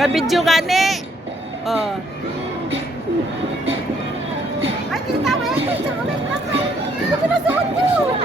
Kabidyo ka ni. Oh. Ay, kita mo yan. Ito pinasuot ko.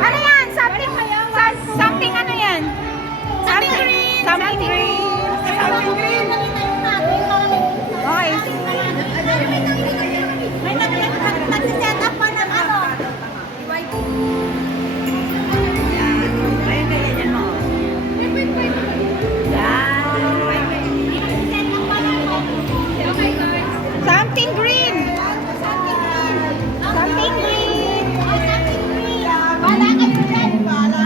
Ano yan? Something ano yan? Something green. Something green. Something green. Okay. May nag-set up pa ng ano. Something green. Something green. Wala ka dyan. Wala.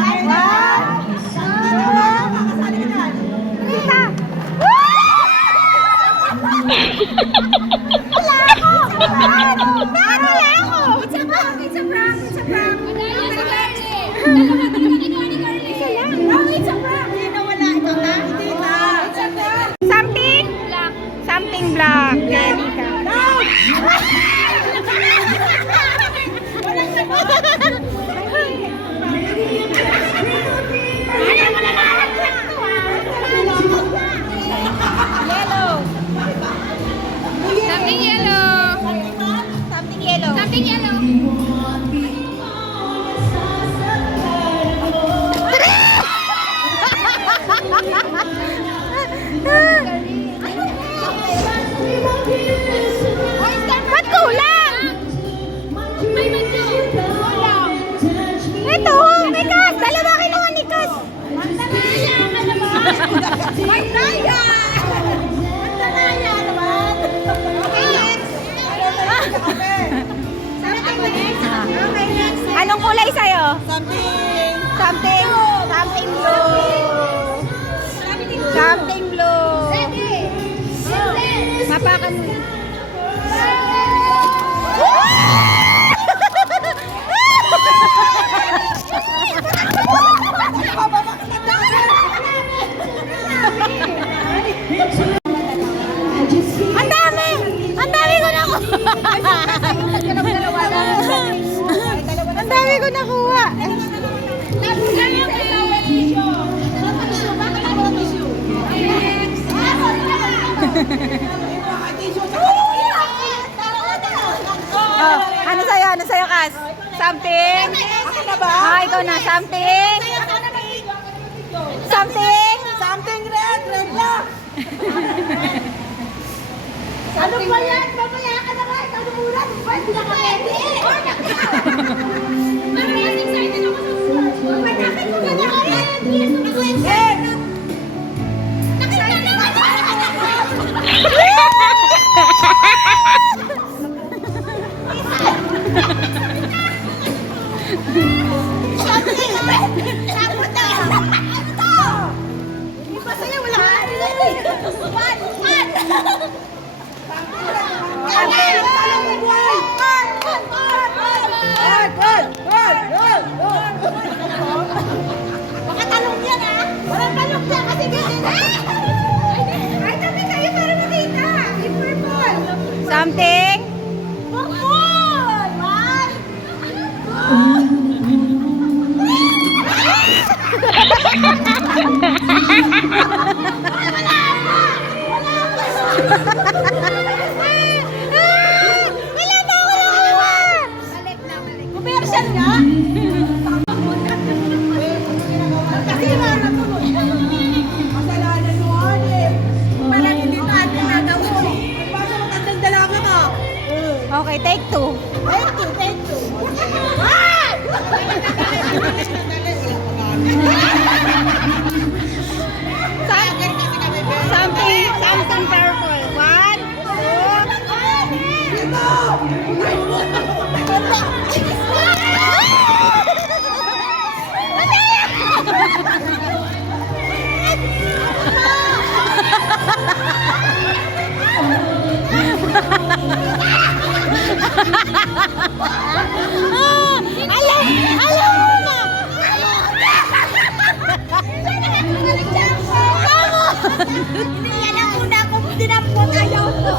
Kita. Wala ako. Wala ako. It's a prank. It's a prank. It's a prank. Isa lang. Oh, it's a prank. Hindi na wala. Ito na. Hindi na. It's a prank. Something black. Something black. Something yellow. Something yellow. Something yellow. Ba't kulang? May medyo. Kulang. Ito, may kas. Dalawa kinuha ni kas. Kaya ka naman. Magdaya! Magdaya naman. Okay, next. Anong kulay sa'yo? Something. Something. Something blue. Something blue. Mapakan mo yun. Ang dami! Ang dami ko nakuha! Ang dami ko nakuha! Oh, ano sa'yo? Ano sa'yo, Kas? Something? Ah, ikaw na. Something? Something? Something red. Red lang. Ano ba yan? Mamaya ka na nga. Ikaw lumuran. Pwede na ka pwede. Parang excited ako sa school. Manakit ko na na ka red. Nakita naman. Something red. Sakot na. Ano to? Hindi pa sa'yo. Wala ka rin. One. Baka talong yan ah! Walang talong yan kasi ganyan ay tabi kayo para makita! Yung purple! Something? Purple! One! Wala pa! Wala pa ako nakuha! Commercial nga? Kasi na to. Kasalanan mo, Alip. Para hindi natin nagawa. Basta matandang dalaga ka. Okay, take two. Take two. Something purple. One, Hindi yan ang una kong dinampot. Ayaw ko.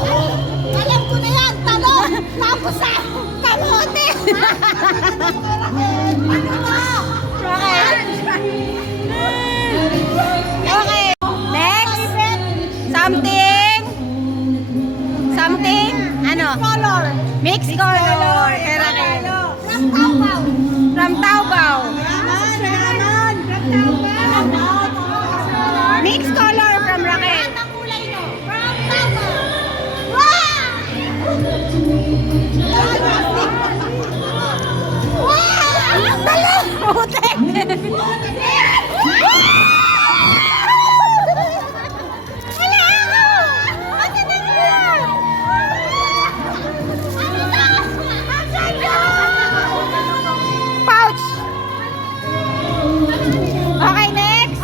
Alam ko na yan. Talong. Tapos sa kamote. Ano ba? Mixed color. Kay Raquel. From Taobao. Mixed color from Raquel. Ang kulay nyo. From Tama. Wow! Dalo! Putek! Wala ako! Asa na yun? Pouch! Okay, next!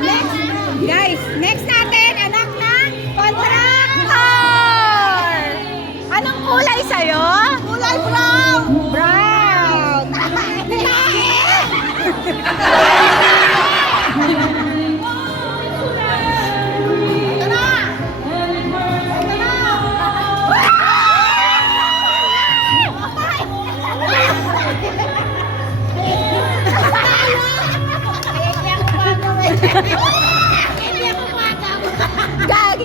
Next! Guys, next natin, anak na contractor! Anong kulay sa'yo? Kulay brown! Brown! Gag!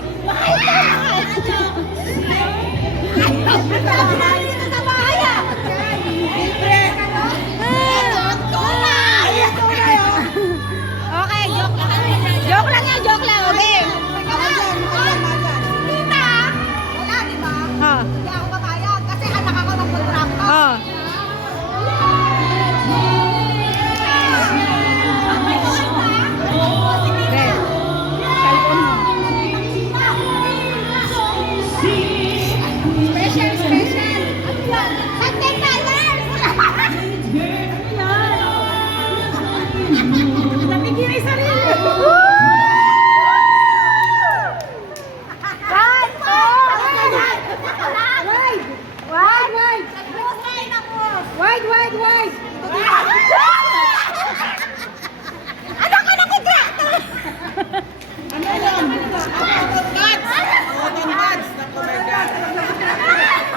Okay, joke lang yan, joke lang, okay? Tita! Wala, di ba? Oh. Hindi ako papayag kasi anak ako ng kontrakto. Oh. Okay. Cellphone mo. Special, special. $10. Nabigyan yung sarili. Wide. Anak ko na kontraktor!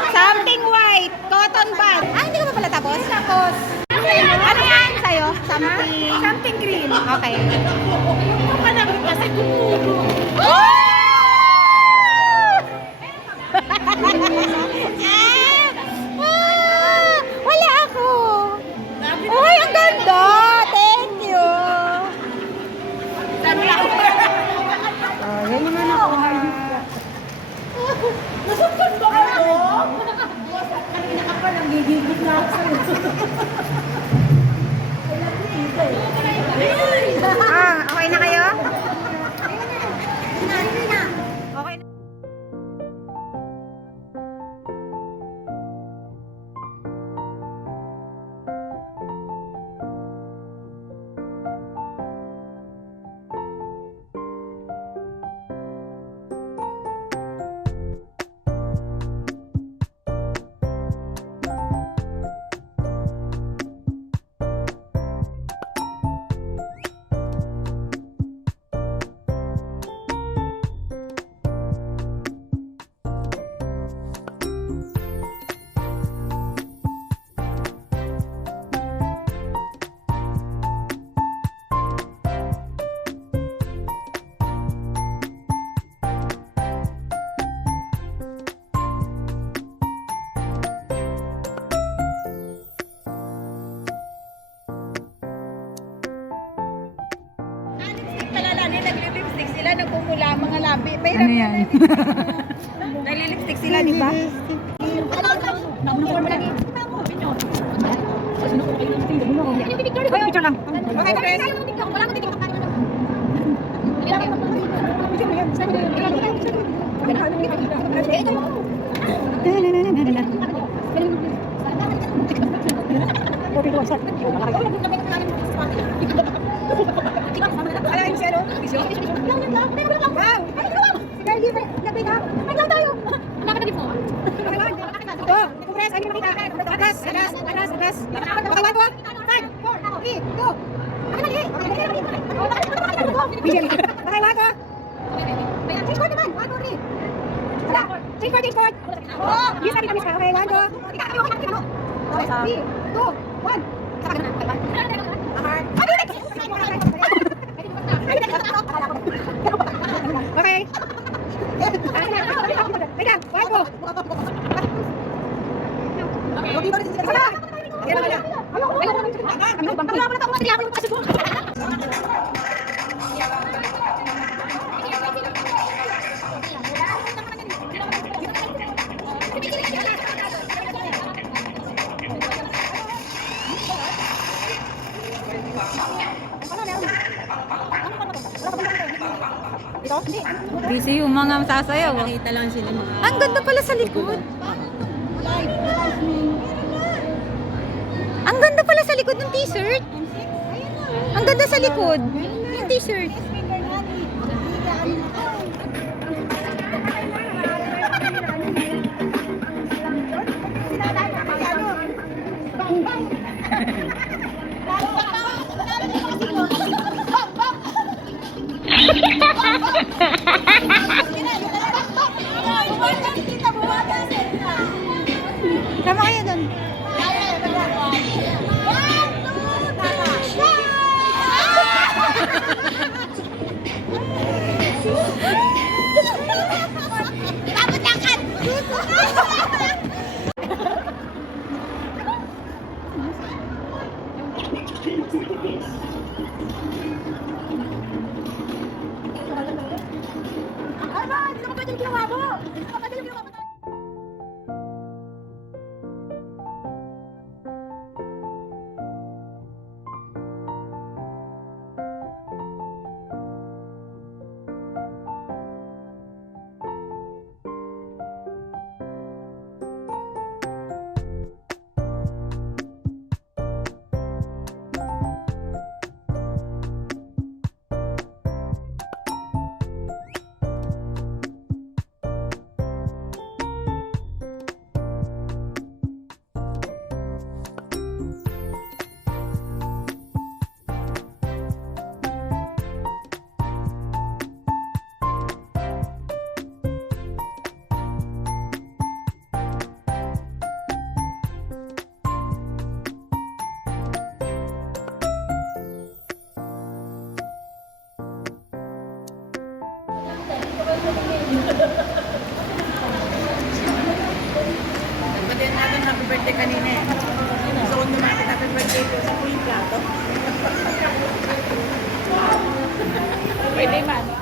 Something white, cotton bud. Ah, hindi ka pa pala tapos? Tapos. Ano yan sa'yo? Something green. Okay. Wala ako. Uy, ang ganda. Thank you. Oh, yan naman ako. Nasaktan ba ako? Kanina ka pa nanggigigit na ako sa'yo. Okay na kayo? Okay na. Nagli-lipstick sila, nagpumula mga labi. Ano yan? Nagli-lipstick sila, di ba? Ay, picture lang. Okay, guys. Okay. Busy yung mga sasayaw. Nakita lang sila mga... Ang ganda pala sa likod. Ang ganda pala sa likod ng t-shirt. Ang ganda sa likod. Yung t-shirt. Sama kayo doon. Nagbatiin natin happy birthday kanina eh. Gusto ko naman happy birthday ko sa Queen Plato. Pwede man.